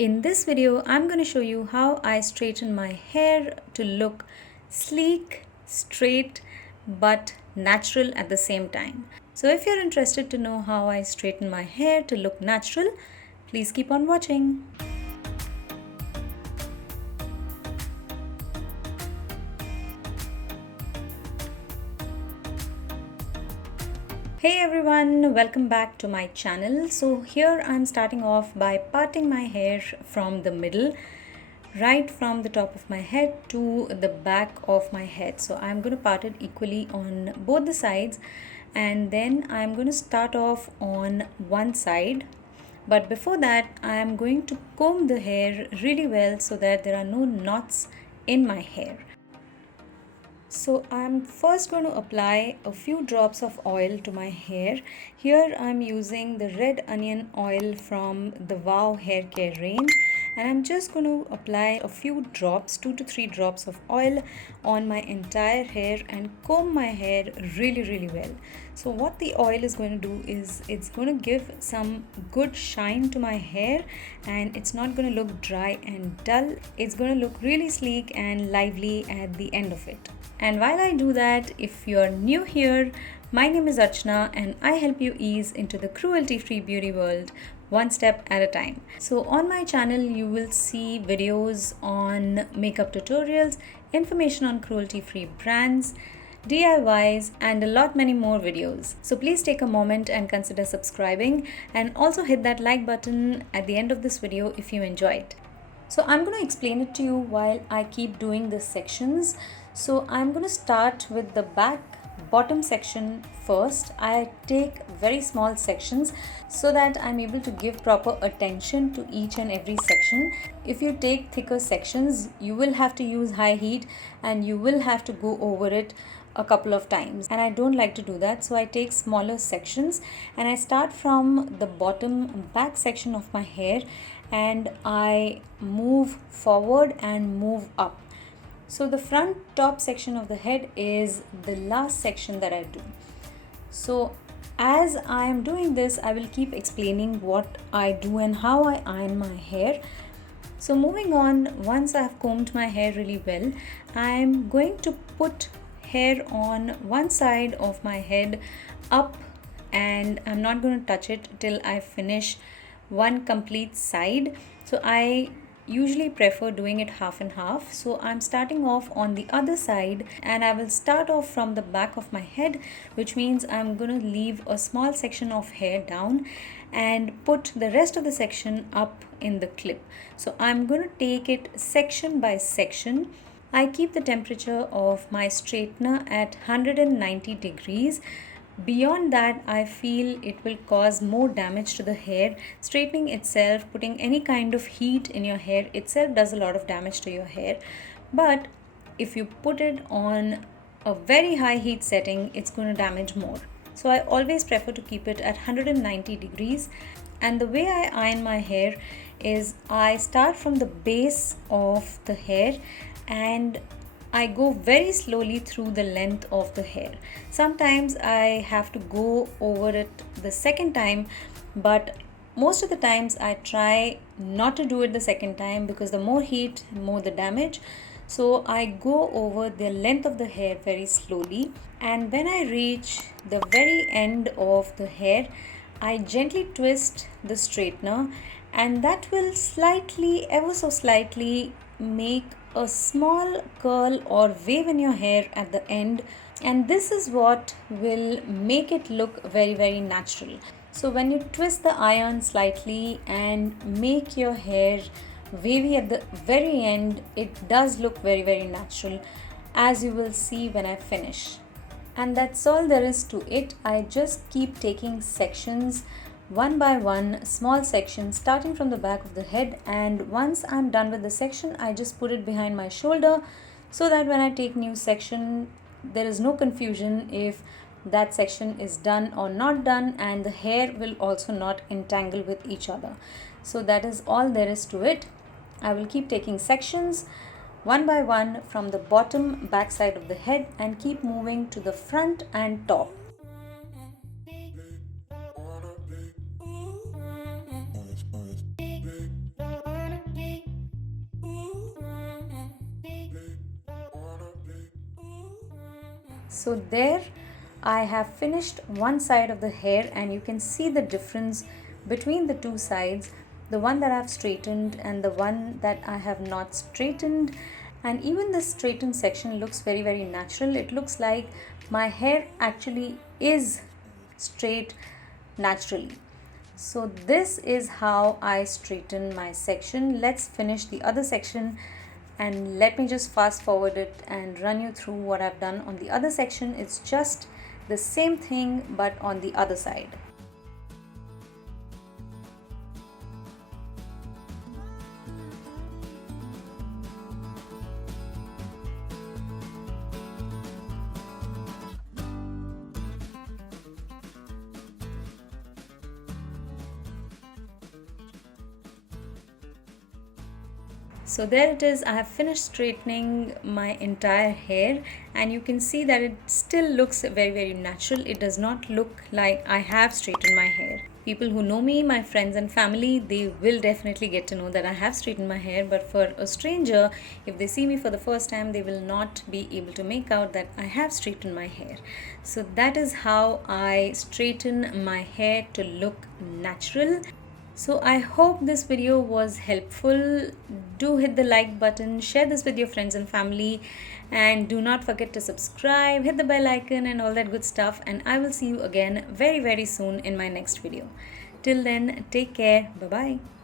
In this video, I'm going to show you how I straighten my hair to look sleek, straight, but natural at the same time. So if you're interested to know how I straighten my hair to look natural, please keep on watching. Hey everyone, welcome back to my channel. So here I'm starting off by parting my hair from the middle, right from the top of my head to the back of my head. So I'm going to part it equally on both the sides, and then I'm going to start off on one side. But before that, I'm going to comb the hair really well so that there are no knots in my hair. So I'm first going to apply a few drops of oil to my hair. Here I'm using the red onion oil from the Wow hair care range, and I'm just going to apply a few drops, 2 to 3 drops of oil on my entire hair and comb my hair really well. So what the oil is going to do is it's going to give some good shine to my hair, and it's not going to look dry and dull. It's going to look really sleek and lively at the end of it. And while I do that, if you're new here, my name is Archana and I help you ease into the cruelty-free beauty world one step at a time. So on my channel, you will see videos on makeup tutorials, information on cruelty-free brands, DIYs, and a lot many more videos. So please take a moment and consider subscribing, and also hit that like button at the end of this video if you enjoy it. So I'm going to explain it to you while I keep doing the sections. So I'm going to start with the bottom section first. I take very small sections so that I'm able to give proper attention to each and every section. If you take thicker sections, you will have to use high heat and you will have to go over it a couple of times, and I don't like to do that. So I take smaller sections and I start from the bottom back section of my hair and I move forward and move up. So the front top section of the head is the last section that I do. So as I am doing this, I will keep explaining what I do and how I iron my hair. So moving on, once I have combed my hair really well, I am going to put hair on one side of my head up, and I'm not going to touch it till I finish one complete side. So I usually prefer doing it half and half. So I'm starting off on the other side, and I will start off from the back of my head, which means I'm going to leave a small section of hair down and put the rest of the section up in the clip. So I'm going to take it section by section. I keep the temperature of my straightener at 190 degrees. Beyond that, I feel it will cause more damage to the hair. Straightening itself, putting any kind of heat in your hair itself does a lot of damage to your hair. But if you put it on a very high heat setting, it's going to damage more. So I always prefer to keep it at 190 degrees. And the way I iron my hair is I start from the base of the hair and I go very slowly through the length of the hair. Sometimes I have to go over it the second time, but most of the times I try not to do it the second time because the more heat, more the damage. So I go over the length of the hair very slowly, and when I reach the very end of the hair, I gently twist the straightener, and that will slightly, ever so slightly, make a small curl or wave in your hair at the end, and this is what will make it look very natural. So when you twist the iron slightly and make your hair wavy at the very end, it does look very natural, as you will see when I finish. And that's all there is to it. I just keep taking sections one by one, small sections starting from the back of the head, and once I'm done with the section, I just put it behind my shoulder so that when I take new section, there is no confusion if that section is done or not done, and the hair will also not entangle with each other. So that is all there is to it. I will keep taking sections one by one from the bottom back side of the head and keep moving to the front and top. So there I have finished one side of the hair, and you can see the difference between the two sides, the one that I've straightened and the one that I have not straightened. And even the straightened section looks very natural. It looks like my hair actually is straight naturally. So this is how I straighten my section. Let's finish the other section, and let me just fast forward it and run you through what I've done on the other section. It's just the same thing but on the other side. So there it is. I have finished straightening my entire hair, and you can see that it still looks very natural. It does not look like I have straightened my hair. People who know me, my friends and family, they will definitely get to know that I have straightened my hair. But for a stranger, if they see me for the first time, they will not be able to make out that I have straightened my hair. So that is how I straighten my hair to look natural. So I hope this video was helpful. Do hit the like button, share this with your friends and family, and do not forget to subscribe, hit the bell icon and all that good stuff, and I will see you again very soon in my next video. Till then, take care. Bye bye.